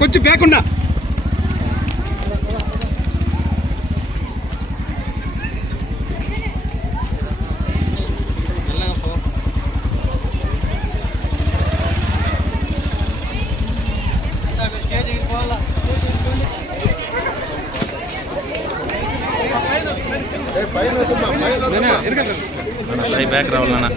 కొంచెం పేకుండా. బ్యాక్ రావాలన్నా.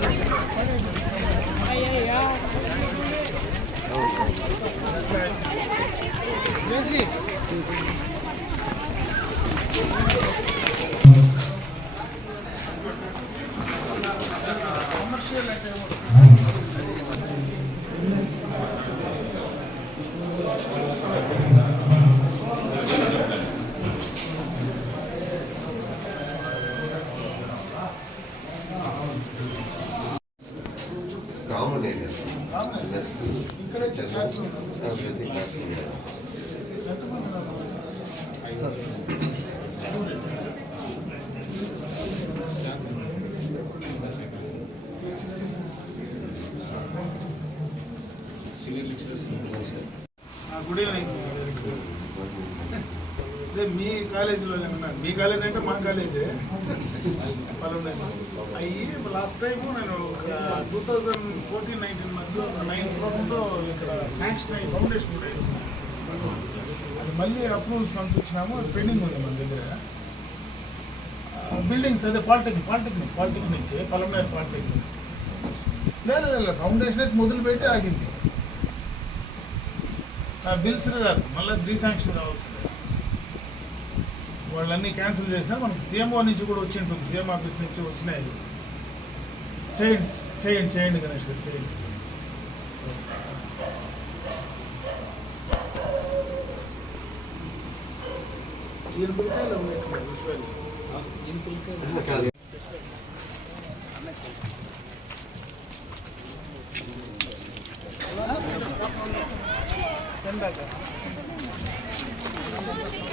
Common area. ప్లస్ ఇక్కడే క్లాస్ రూమ్ అభివృద్ధి క్లాస్ ఉంది. ఎంతమంది ఉన్నారు? ఆ, Ah, గుడ్ ఈవినింగ్ అదే మీ కాలేజీలో ఉన్నాను మీ కాలేజ్ అంటే మా కాలేజే. పలువురు అయ్యి లాస్ట్ టైం నేను టూ థౌజండ్ ఫోర్టీన్ నైన్టీన్ మధ్యలో ఒక నైన్ క్రోర్స్తో ఇక్కడ శాంక్షన్ అయ్యి ఫౌండేషన్ కూడా వేసుకున్నాను మళ్ళీ అప్రూవల్స్ పంపించినాము అది పెండింగ్ ఉంది మన దగ్గర. బిల్డింగ్స్ అదే polytechnic polytechnic polytechnic Palamaner polytechnic లేదు లేదు ఫౌండేషన్ వేసి మొదలుపెట్టి ఆగింది. బిల్స్ కాదు మళ్ళీ రీశాంక్షన్ కావాల్సిందే. వాళ్ళన్నీ క్యాన్సిల్ చేసినా మనకి సీఎంఓ నుంచి కూడా వచ్చి ఉంటుంది సీఎం ఆఫీస్ నుంచి వచ్చినాయి. చేయండి చేయండి చేయండి గణేష్ గారు చేయండి.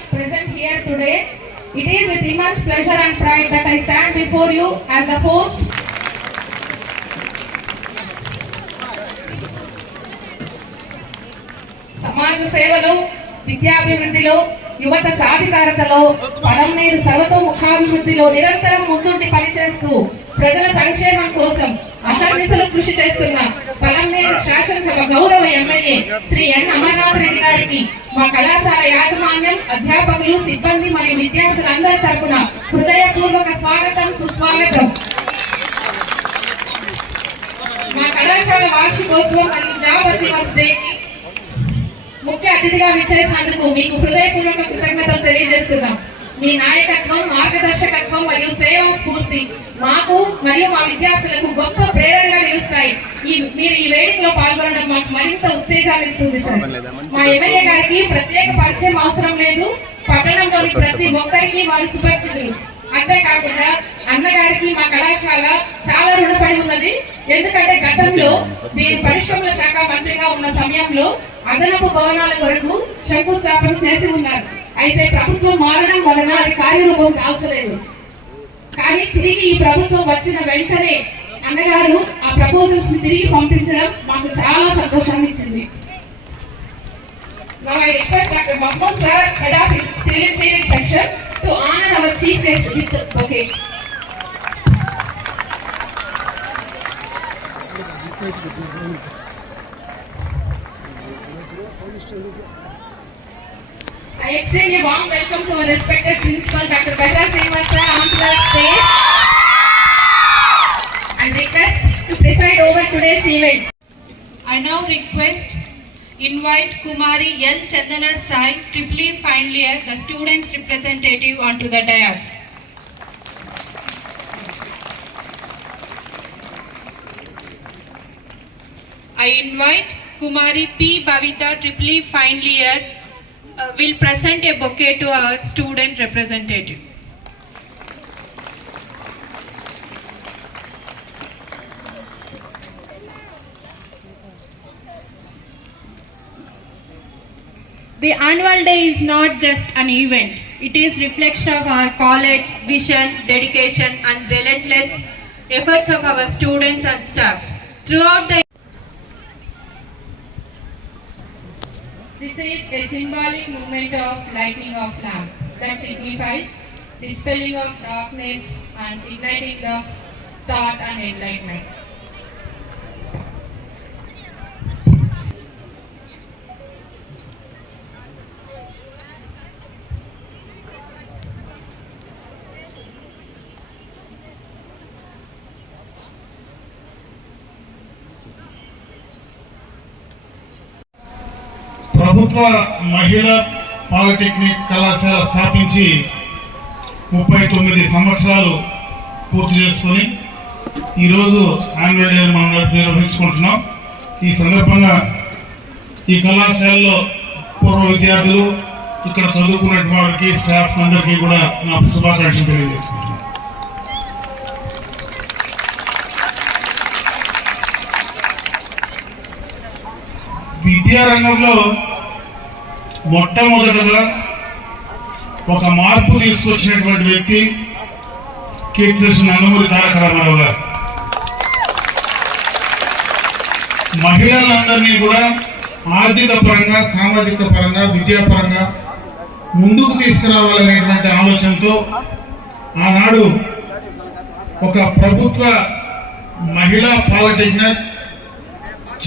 Present here today. It is with immense pleasure and pride that I stand before you as the host సమాజ సేవలు విద్యాభివృద్ధిలో యువత సాధికారతలో పదమూడు సర్వతోముఖాభివృద్ధిలో నిరంతరం ముందుండి పనిచేస్తూ ప్రజల సంక్షేమం కోసం అహర్నిశలు కృషి చేస్తున్న పలంనేరు శాసనసభ గౌరవ ఎమ్మెల్యే శ్రీ ఎన్ అమర్నాథ్ రెడ్డి గారికి మా కళాశాల యాజమాన్యం అధ్యాపకులు సిబ్బంది మరియు విద్యార్థులందరి తరపున హృదయపూర్వక స్వాగతం సుస్వాగతం. మా కళాశాల వార్షికోత్సవం మరియు జాబ్ అచీవర్స్ డేకి ముఖ్య అతిథిగా విచ్చేసినందుకు మీకు హృదయపూర్వక కృతజ్ఞతలు తెలియజేస్తున్నాం మీ నాయకత్వం మార్గదర్శకత్వం మరియు సేవా స్ఫూర్తి మాకు మరియు మా విద్యార్థులకు గొప్ప ప్రేరణగా నిలుస్తాయి. ఈ మీరు ఈ వేడుకలో పాల్గొనడం మాకు మరింత ఉత్తేజాన్ని ఇస్తుంది సార్. మా ఎమ్మెల్యే గారికి ప్రత్యేక పరిచయం అవసరం లేదు. పట్టణంలోని ప్రతి ఒక్కరికి వారు సుపరిచితులు అంతేకాకుండా అన్నగారికి మా కళాశాల చాలా రుణపడి ఉన్నది. ఎందుకంటే గతంలో మీరు పరిశ్రమల శాఖ మంత్రిగా ఉన్న సమయంలో అదనపు భవనాల కొరకు శంకుస్థాపన చేసి ఉన్నారు. అయితే ప్రభుత్వం మారడం వలన అది కార్యరూపం దాల్చలేదు కానీ తిరిగి ఈ ప్రభుత్వం వచ్చిన వెంటనే అన్నగారు ఆ ప్రపోజల్స్ని తిరిగి పంపించడం మాకు చాలా సంతోషాన్ని ఇచ్చింది. Mahmood sir, head of civil engineering section, to honor our chief guest with the bouquet. I extend a warm welcome to our respected principal, Dr. Batra Srivastava, onto the stage. And request to preside over today's event. I now request invite Kumari L. Chandana Sai, Tripoli Final Year, the student's representative onto the dais. I invite Kumari P. Bhavita, Tripoli Final Year, uh, will present a bouquet to our student representative. The annual day is not just an event. It is reflection of our college vision, dedication and relentless efforts of our students and staff. Throughout the This is a symbolic movement of lighting of lamp that signifies dispelling of darkness and igniting the thought and enlightenment. ప్రభుత్వ మహిళా polytechnic కళాశాల స్థాపించి ముప్పై తొమ్మిది సంవత్సరాలు పూర్తి చేసుకొని ఈరోజు యాన్యువల్ డే మనం నిర్వహించుకుంటున్నాం ఈ సందర్భంగా ఈ కళాశాలలో పూర్వ విద్యార్థులు ఇక్కడ చదువుకున్నటువంటి వారికి స్టాఫ్ అందరికీ కూడా నా శుభాకాంక్షలు తెలియజేసుకుంటున్నాను విద్యారంగంలో మొట్టమొదటగా ఒక మార్పు తీసుకొచ్చినటువంటి వ్యక్తి కీర్తిశేషు నందమూరి తారక రామారావు గారు. మహిళలందరినీ కూడా ఆర్థిక పరంగా సామాజిక పరంగా విద్యాపరంగా ముందుకు తీసుకురావాలనేటువంటి ఆలోచనతో ఆనాడు ఒక ప్రభుత్వ మహిళా పాలిటెక్నిక్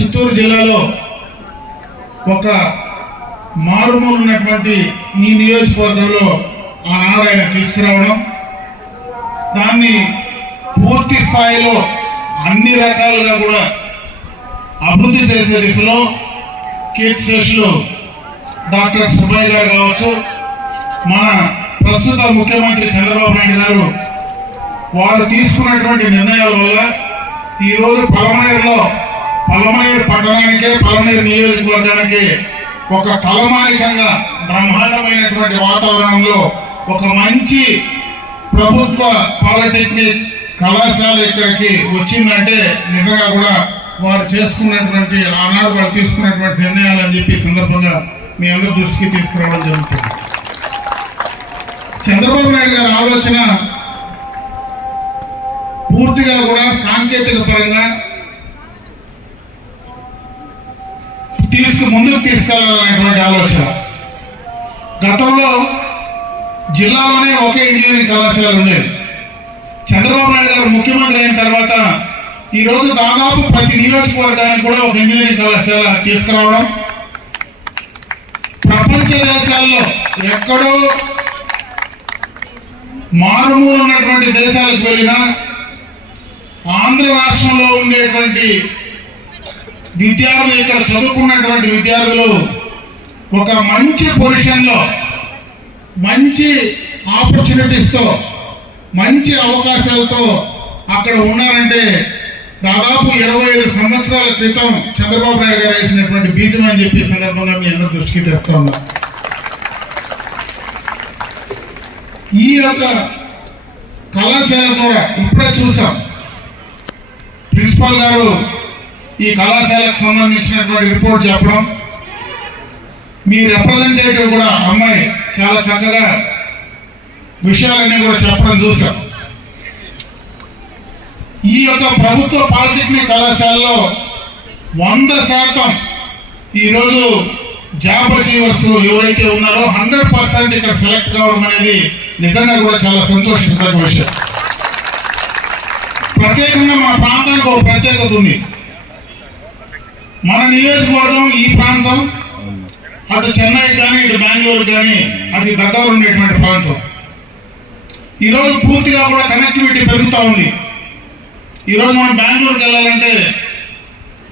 చిత్తూరు జిల్లాలో ఒక మారుమూలు ఉన్నటువంటి ఈ నియోజకవర్గంలో ఆనాడు ఆయన తీసుకురావడం దాన్ని పూర్తి స్థాయిలో అన్ని రకాలుగా కూడా అభివృద్ధి చేసే దిశలో కీర్తిశేషులు డాక్టర్ సుబ్బయ్య గారు కావచ్చు మన ప్రస్తుత ముఖ్యమంత్రి చంద్రబాబు నాయుడు గారు వారు తీసుకున్నటువంటి నిర్ణయాల వల్ల ఈరోజు పలమనేరులో పలమనేరు పట్టణానికే పలమనేరు నియోజకవర్గానికి ఒక తలమానికంగా బ్రహ్మాండమైనటువంటి వాతావరణంలో ఒక మంచి ప్రభుత్వ పాలిటెక్నిక్ కళాశాల ఇక్కడికి వచ్చిందంటే నిజంగా కూడా వారు చేసుకున్నటువంటి ఆనాడు వారు తీసుకున్నటువంటి నిర్ణయాలు అని చెప్పి సందర్భంగా మీ అందరి దృష్టికి తీసుకురావడం జరుగుతుంది. చంద్రబాబు నాయుడు గారి ఆలోచన పూర్తిగా కూడా సాంకేతిక పరంగా ముందుకు తీసుకెళ్ళాలనేటువంటి ఆలోచన. గతంలో జిల్లాలోనే ఒకే ఇంజనీరింగ్ కళాశాల ఉండేది చంద్రబాబు నాయుడు గారు ముఖ్యమంత్రి అయిన తర్వాత ఈ రోజు దాదాపు ప్రతి నియోజకవర్గానికి కూడా ఒక ఇంజనీరింగ్ కళాశాల తీసుకురావడం. ప్రపంచ దేశాల్లో ఎక్కడో మారుమూలు ఉన్నటువంటి దేశాలకు వెళ్ళినా ఆంధ్ర రాష్ట్రంలో ఉండేటువంటి విద్యార్థులు ఇక్కడ చదువుకున్నటువంటి విద్యార్థులు ఒక మంచి పొజిషన్లో మంచి ఆపర్చునిటీస్తో మంచి అవకాశాలతో అక్కడ ఉన్నారంటే దాదాపు ఇరవై ఐదు సంవత్సరాల క్రితం చంద్రబాబు నాయుడు గారు వేసినటువంటి బీజం అని చెప్పి సందర్భంగా మీ అందరి దృష్టికి తెస్తా ఉన్నా ఈ యొక్క కళాశాల ద్వారా ఇప్పుడే చూసాం. ప్రిన్సిపాల్ గారు ఈ కళాశాలకు సంబంధించినటువంటి రిపోర్ట్ చెప్పడం. మీ రిప్రజెంటేటివ్ కూడా అమ్మాయి చాలా చక్కగా విషయాలన్నీ కూడా చెప్పడం చూసాం ఈ యొక్క ప్రభుత్వ పాలిటెక్నిక్ కళాశాలలో వంద శాతం ఈరోజు జాబ్ అచీవర్స్ ఎవరైతే ఉన్నారో హండ్రెడ్ పర్సెంట్ ఇక్కడ సెలెక్ట్ కావడం అనేది నిజంగా కూడా చాలా సంతోషించదగ్గ విషయం. ప్రత్యేకంగా మా ప్రాంతానికి ఒక ప్రత్యేకత ఉంది. మన నియోజకవర్గం ఈ ప్రాంతం అటు చెన్నై కానీ ఇటు బెంగళూరు కానీ అది దగ్గర ఉండేటువంటి ప్రాంతం. ఈరోజు పూర్తిగా కూడా కనెక్టివిటీ పెరుగుతూ ఉంది. ఈరోజు మనం బెంగళూరుకి వెళ్ళాలంటే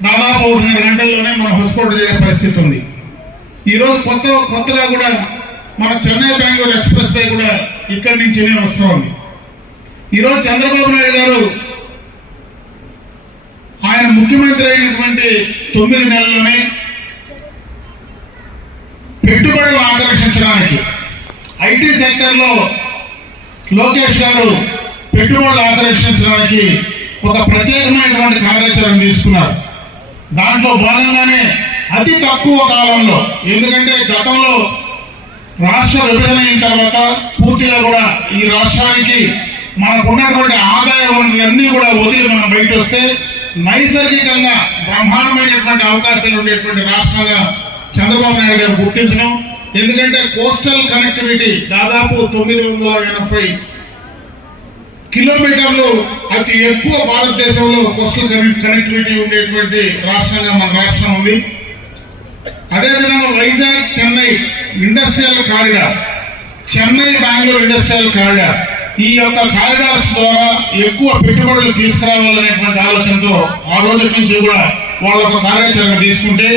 దాదాపు రెండు గంటల్లోనే మన హొస్కోట్ చేరే పరిస్థితి ఉంది. ఈరోజు కొత్త కొత్తగా కూడా మన చెన్నై బెంగళూరు ఎక్స్ప్రెస్ వే కూడా ఇక్కడి నుంచినే వస్తూ ఉంది. ఈరోజు చంద్రబాబు నాయుడు గారు ఆయన ముఖ్యమంత్రి అయినటువంటి తొమ్మిది నెలల్లోనే పెట్టుబడులు ఆకర్షించడానికి ఐటీ సెక్టర్లో లోకేష్ గారు పెట్టుబడులు ఆకర్షించడానికి ఒక ప్రత్యేకమైనటువంటి కార్యాచరణ తీసుకున్నారు. దాంట్లో భాగంగానే అతి తక్కువ కాలంలో ఎందుకంటే గతంలో రాష్ట్ర విభజన అయిన తర్వాత పూర్తిగా కూడా ఈ రాష్ట్రానికి మనకు ఉన్నటువంటి ఆదాయ వనరులన్నీ కూడా వదిలి మనం బయట వస్తే నైసర్గికంగా బ్రహ్మాండమైనటువంటి అవకాశాలు ఉండేటువంటి రాష్ట్రంగా చంద్రబాబు నాయుడు గారు గుర్తించడం ఎందుకంటే కోస్టల్ కనెక్టివిటీ దాదాపు తొమ్మిది వందల ఎనభై కిలోమీటర్లు అతి ఎక్కువ భారతదేశంలో కోస్టల్ కనెక్టివిటీ ఉండేటువంటి రాష్ట్రంగా మన రాష్ట్రం ఉంది. అదేవిధంగా Vizag Chennai industrial corridor Chennai Bengaluru industrial corridor ఈ యొక్క కారిడార్స్ ద్వారా ఎక్కువ పెట్టుబడులు తీసుకురావాలనేటువంటి ఆలోచనతో ఆ రోజు నుంచి కూడా వాళ్ళ ఒక కార్యాచరణ తీసుకుంటే